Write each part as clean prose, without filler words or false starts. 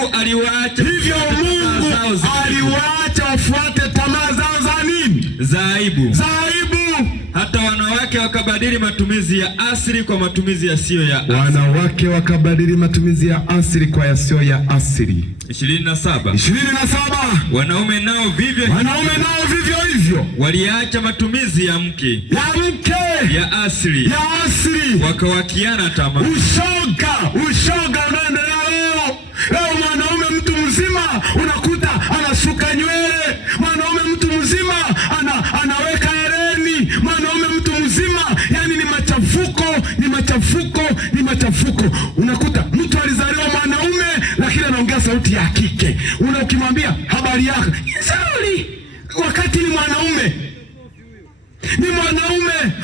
Mungu aliwaacha, hivyo Mungu aliwaacha wafuate tamaa zao za nini? Za aibu. Hata wanawake wakabadili matumizi ya asili kwa matumizi yasiyo ya asili. Wanawake wakabadili matumizi ya asili kwa yasiyo ya asili. 27. Wanaume nao vivyo hivyo waliacha matumizi ya mke ya asili wakawakiana tamaa. Ushoga unaendelea leo. Mwanaume mtu mzima unakuta anasuka nywele, mwanaume mtu mzima anaweka hereni, mwanaume mtu mzima, yani ni machafuko. Unakuta mtu alizaliwa mwanaume lakini anaongea sauti ya kike. Ukimwambia habari yako nzuri, wakati ni mwanaume.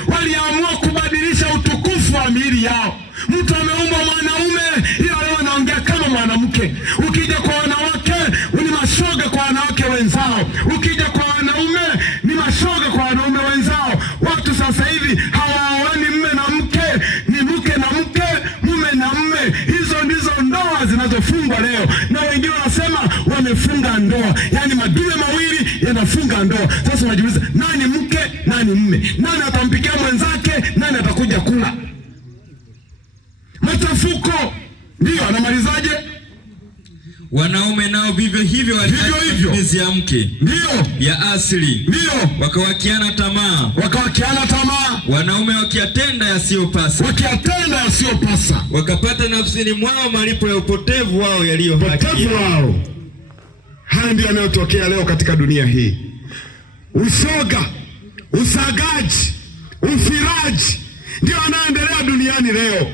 Waliamua kubadilisha utukufu wa miili yao. Mtu ameumbwa mwanaume, ila leo anaongea kama mwanamke. Ukija kwa wanawake ni mashoga kwa wanawake wenzao, ukija kwa wanaume ni mashoga kwa wanaume wenzao. Watu sasa hivi hawaoani mme na mke, ni mke na mke, mume na mme. Hizo ndizo ndoa zinazofungwa leo, na wengine wanasema wamefunga ndoa, yani madume mawili yanafunga ndoa. Sasa unajiuliza, nani mke, nani mme? Nani atampikia mwenzake? Nani atakuja kula? Machafuko. Ndio anamalizaje? Wanaume nao vivyo hivyo matumizi ya mke ya asili wakawakiana tamaa. Wanaume wakiyatenda yasiyopasa wakapata nafsini mwao malipo ya upotevu wao yaliyo haki. Haya ndio yanayotokea leo katika dunia hii. Ushoga, usagaji, ufiraji ndio yanaendelea duniani leo.